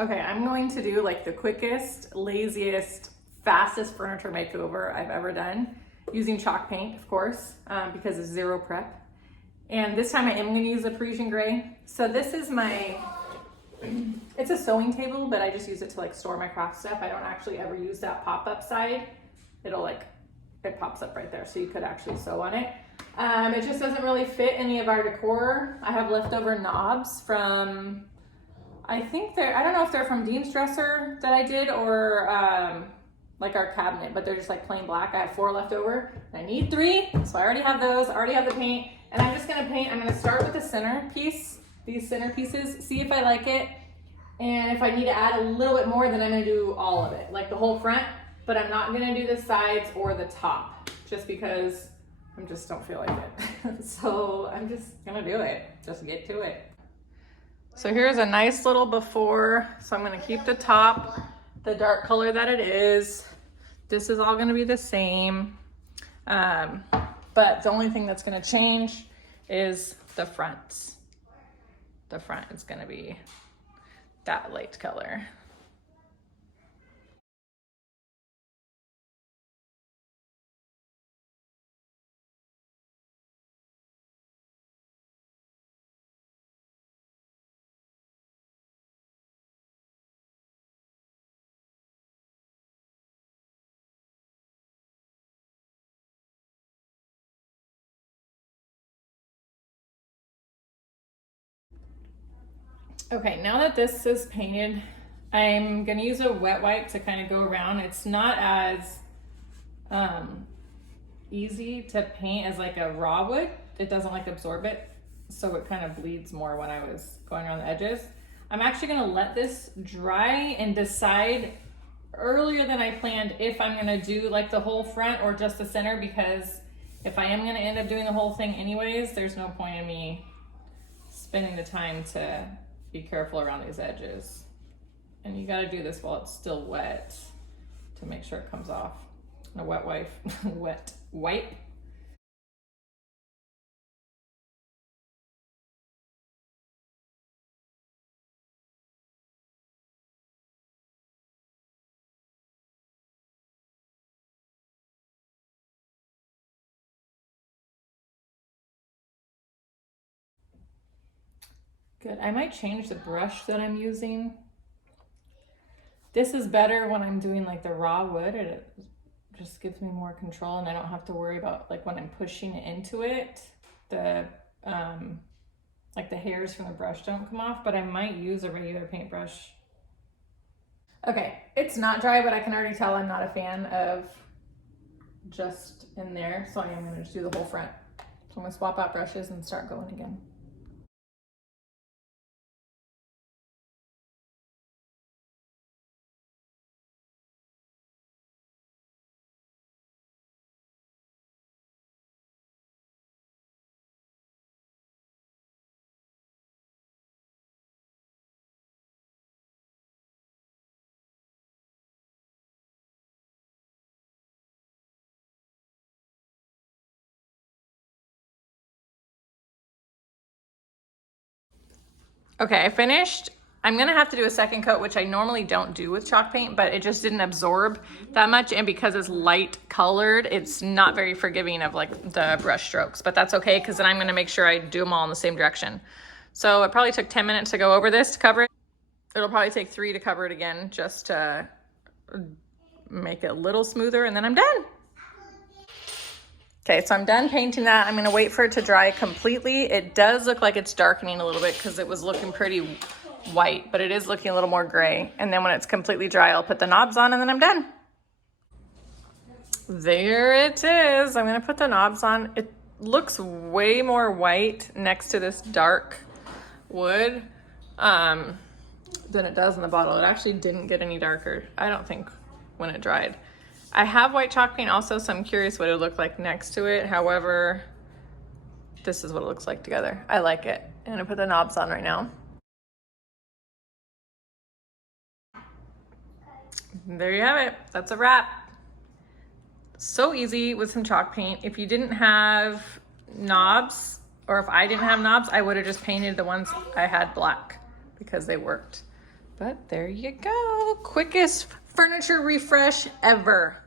Okay, I'm going to do like the quickest, laziest, fastest furniture makeover I've ever done using chalk paint, of course, because it's zero prep. And this time I am going to use a Parisian gray. So this is my, it's a sewing table, but I just use it to like store my craft stuff. I don't actually ever use that pop-up side. It'll like, it pops up right there, so you could actually sew on it. It just doesn't really fit any of our decor. I have leftover knobs from, I think I don't know if they're from Dean's dresser that I did or like our cabinet, but they're just like plain black. I have 4 left over. I need 3, so I already have those. I already have the paint, and I'm just gonna paint. I'm gonna start with the center piece, these center pieces, see if I like it, and if I need to add a little bit more, then I'm gonna do all of it, like the whole front, but I'm not gonna do the sides or the top, just because I just don't feel like it. So I'm just gonna do it, just get to it. So here's a nice little before. So I'm gonna keep the top, the dark color that it is. This is all gonna be the same. But the only thing that's gonna change is the fronts. The front is gonna be that light color. Okay, now that this is painted, I'm gonna use a wet wipe to kind of go around. It's not as easy to paint as like a raw wood. It doesn't like absorb it, so it kind of bleeds more when I was going around the edges. I'm actually gonna let this dry and decide earlier than I planned if I'm gonna do like the whole front or just the center, because if I am gonna end up doing the whole thing anyways, there's no point in me spending the time to be careful around these edges. And you gotta do this while it's still wet to make sure it comes off. A wet wipe, wet wipe. Good, I might change the brush that I'm using. This is better when I'm doing like the raw wood. It just gives me more control and I don't have to worry about like when I'm pushing it into it, the like the hairs from the brush don't come off, but I might use a regular paintbrush. Okay, it's not dry, but I can already tell I'm not a fan of just in there, so I am gonna just do the whole front. So I'm gonna swap out brushes and start going again. Okay, I finished. I'm gonna have to do a second coat, which I normally don't do with chalk paint, but it just didn't absorb that much. And because it's light colored, it's not very forgiving of like the brush strokes, but that's okay, because then I'm gonna make sure I do them all in the same direction. So it probably took 10 minutes to go over this to cover it. It'll probably take 3 to cover it again, just to make it a little smoother, and then I'm done. Okay, so I'm done painting that. I'm gonna wait for it to dry completely. It does look like it's darkening a little bit because it was looking pretty white, but it is looking a little more gray. And then when it's completely dry, I'll put the knobs on and then I'm done. There it is. I'm gonna put the knobs on. It looks way more white next to this dark wood than it does in the bottle. It actually didn't get any darker, I don't think, when it dried. I have white chalk paint also, so I'm curious what it would look like next to it. However, this is what it looks like together. I like it. I'm gonna put the knobs on right now. There you have it. That's a wrap. So easy with some chalk paint. If you didn't have knobs, or if I didn't have knobs, I would have just painted the ones I had black because they worked. But there you go. Quickest furniture refresh ever.